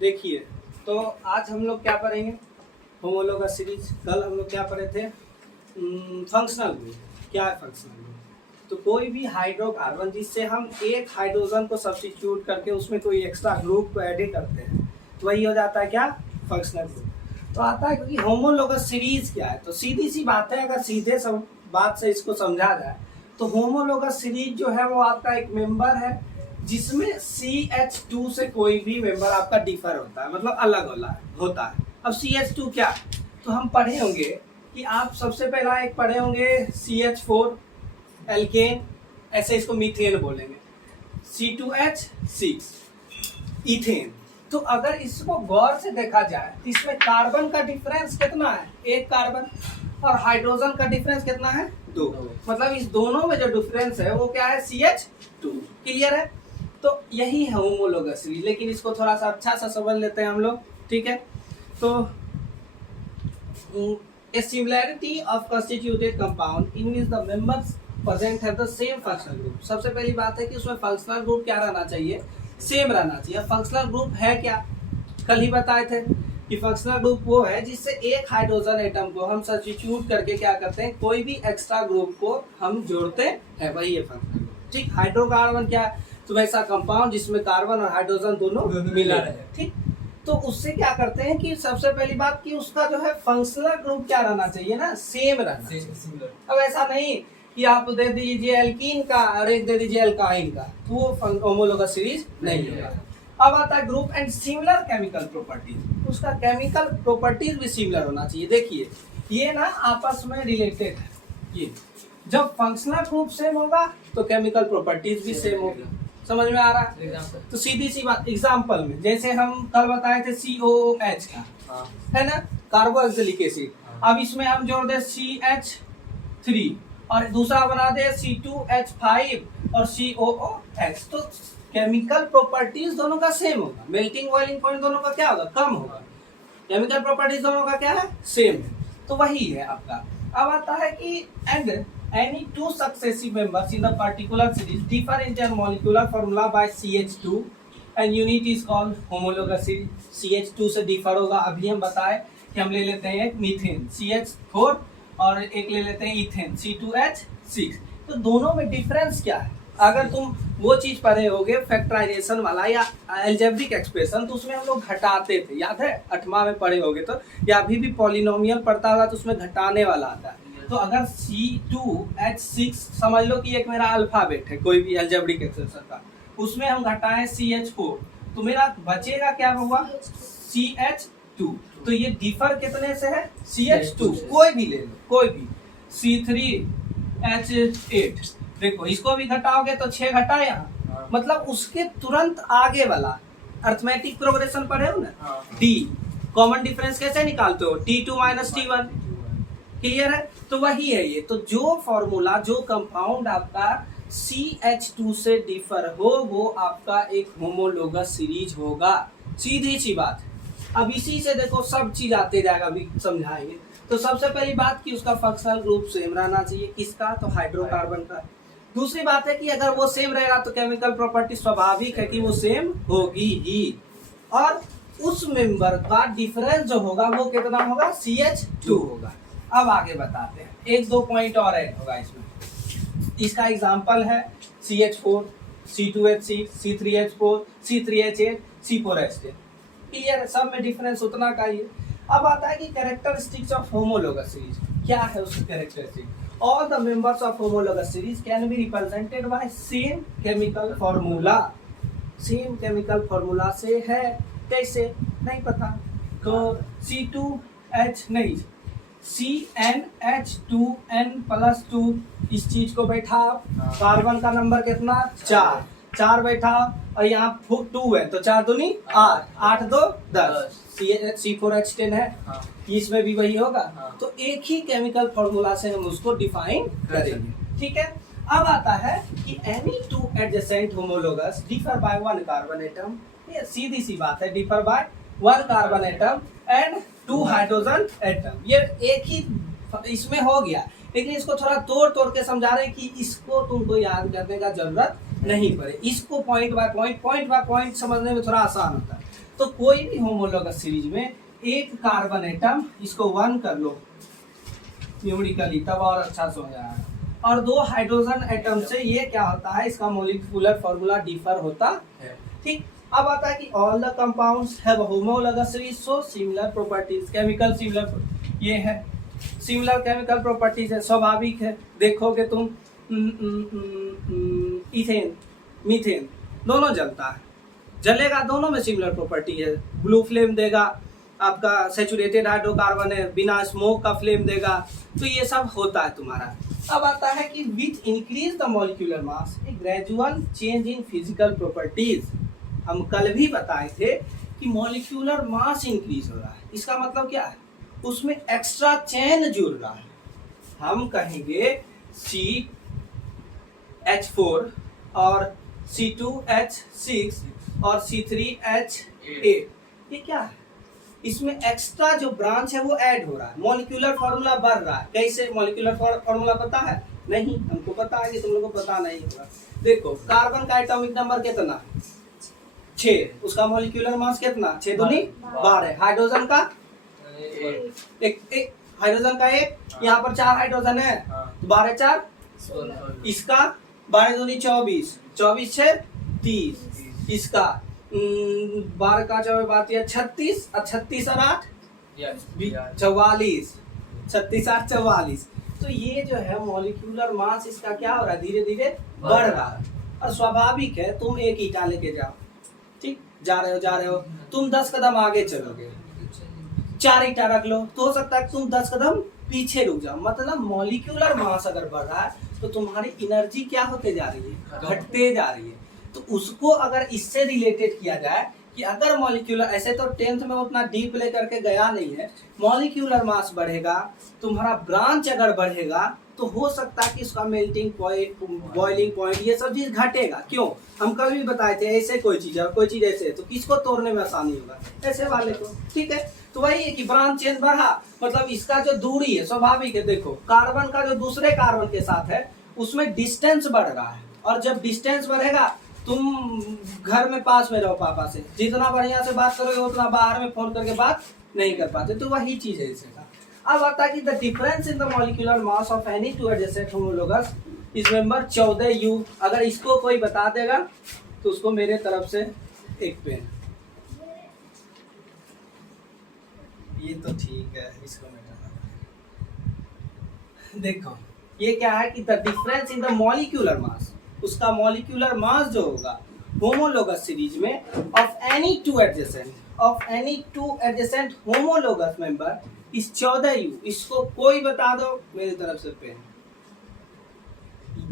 देखिए, तो आज हम लोग क्या पढ़ेंगे? Homologous series. कल हम लोग क्या पढ़े थे? Functional group. क्या है फंक्शनल ग्रुप? तो कोई भी हाइड्रोकार्बन जिससे हम एक हाइड्रोजन को सब्स्टिट्यूट करके उसमें कोई एक्स्ट्रा ग्रुप को ऐड करते हैं, तो वही हो जाता है क्या? Functional group. तो आता है क्योंकि होमोलोगस सीरीज क्या है, तो सीधी सी बात है, अगर सीधे सब बात से इसको समझा जाए तो होमोलोगस सीरीज जो है वो आपका एक मेंबर है जिसमें CH2 से कोई भी मेंबर आपका डिफर होता है, मतलब अलग होता है। अब CH2 क्या? तो हम पढ़े होंगे कि आप सबसे पहला एक पढ़े होंगे CH4 एल्केन, ऐसे इसको मीथेन बोलेंगे, C2H6 इथेन। तो अगर इसको गौर से देखा जाए तो इसमें कार्बन का डिफरेंस कितना है? एक कार्बन। और हाइड्रोजन का डिफरेंस कितना है? 2। मतलब इस दोनों में जो डिफरेंस है वो क्या है? CH2। क्लियर है? तो यही है होमोलोगस सीरीज, लेकिन इसको थोड़ा सा अच्छा सा समझ लेते हैं हम लोग। ठीक है, तो a similarity of constituted compound in which the members present have the same functional group। सबसे पहली बात है कि उसमें फंक्शनल ग्रुप क्या रहना चाहिए? सेम रहना चाहिए। फंक्शनल ग्रुप है क्या? कल ही बताए थे कि फंक्शनल ग्रुप वो है जिससे एक हाइड्रोजन एटम को हम सब्स्टिट्यूट करके क्या करते हैं, कोई भी एक्स्ट्रा ग्रुप को हम जोड़ते हैं, वही है फंक्शनल ग्रुप। ठीक, हाइड्रोकार्बन क्या है? तो वैसा कंपाउंड जिसमें कार्बन और हाइड्रोजन दोनों मिला रहे। ठीक, तो उससे क्या करते हैं कि सबसे पहली बात कि उसका जो है फंक्शनल ग्रुप क्या रहना चाहिए ना? सेम रहना चाहिए। अब ऐसा नहीं कि आप दे दीजिए एल्कीन का और एक दे दीजिए एल्काइन का, तो वो होमोलोगस सीरीज नहीं होगा। अब आता है group and similar chemical properties. उसका केमिकल प्रॉपर्टीज भी सिमिलर होना चाहिए। देखिए, ये ना आपस में रिलेटेड है। ये जब फंक्शनल ग्रुप सेम होगा तो केमिकल प्रॉपर्टीज भी सेम होगी। समझ में आ रहा है? तो सीधी सी बात, एग्जांपल में जैसे हम कल बताए थे COOH का, है ना, कार्बोक्सिलिक एसिड। अब इसमें हम जोड़ दे CH3 और दूसरा बना दे C2H5 और COOH, तो केमिकल प्रॉपर्टीज दोनों का सेम होगा। मेल्टिंग बॉइलिंग पॉइंट दोनों का क्या होगा? कम होगा। केमिकल प्रॉपर्टीज दोनों का क्या है? सेम है। तो वही है आपका। अब आता है कि and any two successive members in the particular series differ in their molecular formula by CH2 and unit is called homologous series। CH2 से डिफर होगा। अभी हम बताए कि हम ले लेते हैं एक मीथेन CH4 और एक ले लेते हैं इथेन C2H6। तो दोनों में डिफरेंस क्या है? अगर तुम वो चीज पढ़े होगे फैक्टराइजेशन वाला या अलजेब्रिक एक्सप्रेशन, तो उसमें हम लोग घटाते थे, याद है? 8वां में पढ़े होगे तो, या अभी भी पॉलिनोमियल पढ़ता होगा तो उसमें घटाने वाला आता है। तो अगर C2H6 समझ लो कि एक मेरा अल्फाबेट है कोई भी अलजेब्रिक एक्सप्रेशन का, उसमें हम घटाएं CH4, तो मेरा बचेगा क्या होगा? CH2। तो ये डिफर कितने से है? CH2। कोई भी ले लो, कोई भी। C3H8, देखो इसको भी घटाओगे तो 6 घटा यहाँ, मतलब उसके तुरंत आगे वाला अर्थमेटिक प्रोग्रेशन पढ़े हो ना, D कॉमन डिफरेंस कैसे निकालते हो? T2 - T1। क्लियर है? तो वही है ये। तो जो फॉर्मूला, जो कंपाउंड आपका CH2 से डिफर हो वो आपका एक होमोलोगस सीरीज होगा। सीधी सी बात है। अब इसी से देखो सब चीज आते जाएगा, अभी समझाएंगे। तो सबसे पहली बात कि उसका फंक्शनल ग्रुप सेम रहना चाहिए। किसका? तो हाइड्रोकार्बन का। दूसरी बात है कि अगर वो सेम रहेगा तो केमिकल प्रॉपर्टी स्वाभाविक है कि वो सेम होगी ही। और उस मेंबर का डिफरेंस जो होगा वो कितना होगा? CH2 होगा। अब आगे बताते हैं, एक दो पॉइंट और ऐड होगा इसमें। इसका एग्जांपल है CH4 C2H6 C3H4 C3H8 C4H10। Clear है? सब में डिफरेंस उतना का ही है। अब आता है कि कैरेक्टरिस्टिक्स ऑफ होमोलोगस सीरीज क्या है? उसकी characteristic, all the members of homologous series can be represented by same chemical formula. Same chemical formula से है। कैसे? नहीं पता तो C2H नहीं, CnH2n+2 इस चीज को बैठा, कार्बन का नंबर कितना? 4 बैठा, और यहाँ 2 है तो 4 दूनी 8, 8 2 10, C4H10 है, इसमें भी वही होगा। तो एक ही केमिकल फॉर्मूला से हम उसको डिफाइन करेंगे। ठीक है, अब आता है कि any two adjacent homologous differ by 1 carbon atom. ये सीधी सी बात है, differ by 1 carbon atom and 2 hydrogen atom. ये एक ही इसमें हो गया, लेकिन इसको थोड़ा तोड़ के समझा रहे हैं कि इसको तुमको याद करने का जरूरत नहीं पड़े। इसको पॉइंट बाय पॉइंट समझने में थोड़ा आसान होता है। तो कोई भी होमोलॉगस सीरीज में एक कार्बन एटम, इसको 1 कर लो न्यूमेरिकली, तब और अच्छा से हो जाएगा, और 2 हाइड्रोजन एटम से ये क्या होता है, इसका मॉलिक्यूलर फॉर्मूला डिफर होता है। ठीक, अब आता है कि all the compounds have homologous series so similar properties, chemical similar, ये है सिमिलर केमिकल प्रॉपर्टीज है, स्वाभाविक है। देखोगे तुम इथेन मीथेन दोनों जलता है, जलेगा, दोनों में सिमिलर प्रॉपर्टी है। ब्लू फ्लेम देगा, आपका सैचुरेटेड हाइड्रोकार्बन है, बिना स्मोक का फ्लेम देगा, तो ये सब होता है तुम्हारा। अब आता है कि which increase the molecular mass A gradual change in physical properties. हम कल भी बताए थे कि मॉलिक्यूलर मास इंक्रीज हो रहा है, इसका मतलब क्या है, उसमें एक्स्ट्रा चेन जुड़ रहा है। हम कहेंगे CH4 और C2H6 और C3H8, ये क्या है, इसमें एक्स्ट्रा जो ब्रांच है वो ऐड हो रहा है, मॉलिक्यूलर फॉर्मूला बढ़ रहा है। कैसे मॉलिक्यूलर फॉर्मूला पता है? नहीं, हमको पता है कि तुम लोगों को पता नहीं होगा। देखो कार्बन का एटॉमिक नंबर कितना, 6, उसका मॉलिक्यूलर मास कितना, 6 दूनी 12। हाइड्रोजन का एक हाइड्रोजन का 1, यहाँ पर 4 हाइड्रोजन है, तो 12 4, इसका 12 दूनी 24, 24 6 30, इसका 12 का 24 बात है 36, और 36 और 8 44, 36 8 44। तो ये जो है मॉलिक्यूलर मास इसका क्या हो रहा है, धीरे धीरे बढ़ रहा है। और स्वाभाविक है, तुम एक ईटा लेके जाओ, ठीक, जा रहे हो तुम 10 कदम आगे चलोगे, 4 ईटा रख लो तो हो सकता है तुम 10 कदम पीछे रुक जाओ। मतलब मॉलिक्यूलर मास अगर बढ़ रहा है तो तुम्हारी एनर्जी क्या होते जा रही है, घटते जा रही है। तो उसको अगर इससे रिलेटेड किया जाए कि अगर मॉलिक्यूलर, ऐसे तो 10th में उतना डीप ले करके गया नहीं है, मॉलिक्यूलर मास बढ़ेगा, तुम्हारा ब्रांच अगर बढ़ेगा, तो हो सकता है कि उसका मेल्टिंग पॉइंट, बॉइलिंग पॉइंट, ये सब चीज घटेगा। क्यों, हम कल भी बताए थे, ऐसे कोई चीज और कोई चीज ऐसे, तो किसको तोड़ने में आसानी होगा, ऐसे वाले को। ठीक है, तो वही है कि ब्रांच चेन बढ़ा, मतलब इसका जो दूरी है, स्वाभाविक है, देखो कार्बन का जो दूसरे कार्बन के साथ है उसमें डिस्टेंस बढ़ रहा है, और जब डिस्टेंस बढ़ेगा, तुम घर में पास में रहो पापा से, जितना बढ़िया से बात करोगे उतना बाहर में फोन करके बात नहीं कर पाते, तो वही चीज है इसका। अब आता है कि the difference in the molecular mass of any two adjacent homologous is member 14U। अगर इसको कोई बता देगा तो उसको मेरे तरफ से एक पेन। ये तो ठीक है, इसको मिटाना। देखो ये क्या है कि the difference in the molecular mass, उसका मॉलिक्यूलर मास जो होगा होमोलोगस सीरीज में of any two adjacent homologous member इस 14U। इसको कोई बता दो, मेरी तरफ से पेन।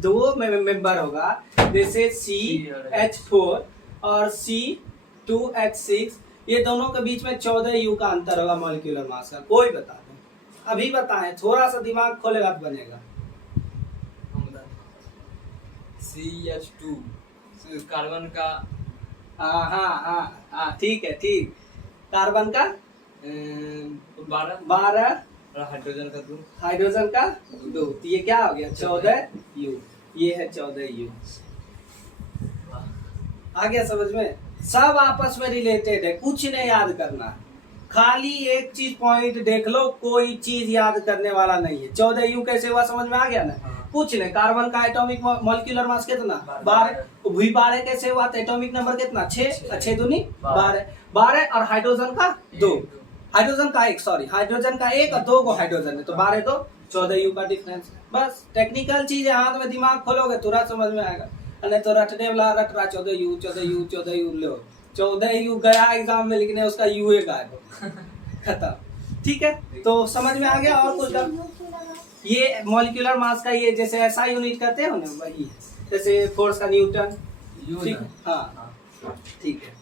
2 मेंबर होगा, जैसे CH4 और C2H6, ये दोनों के बीच में 14U का अंतर होगा मॉलिक्यूलर मास का। कोई बता दो, अभी बताएं, थोड़ा सा दिमाग खोलेगा तो बनेगा। CH2 कार्बन का, हाँ ठीक है, ठीक, कार्बन का 12 और हाइड्रोजन का 2, हाइड्रोजन का 2, तो ये क्या हो गया 14U, ये है 14U। आ गया समझ में, सब आपस में रिलेटेड है, कुछ नहीं याद करना, खाली एक चीज पॉइंट देख लो, कोई चीज याद करने वाला नहीं है। 14U कैसे हुआ समझ में आ गया ना, कुछ नहीं। कार्बन का एटॉमिक मॉलिक्यूलर मास कितना 12, V12 कैसे हुआ, एटॉमिक नंबर कितना 6, 6 दूनी 12, और हाइड्रोजन का 2, हाइड्रोजन का 1, सॉरी हाइड्रोजन का 1 और 2 को हाइड्रोजन है, तो 12 तो 14U का डिफरेंस। बस टेक्निकल चीज है, हाथ में दिमाग खोलोगे तुरंत समझ में आएगा, नहीं तो रटने वाला रट रहा 14U लो, 14U गया एग्जाम में लिखने, उसका U गायब खत्म। ठीक है, तो समझ में आ गया। और कुछ ये मॉलिक्यूलर मास का, ये जैसे ऐसा यूनिट करते हो ना, वही जैसे फोर्स का न्यूटन। ठीक, हाँ ठीक है।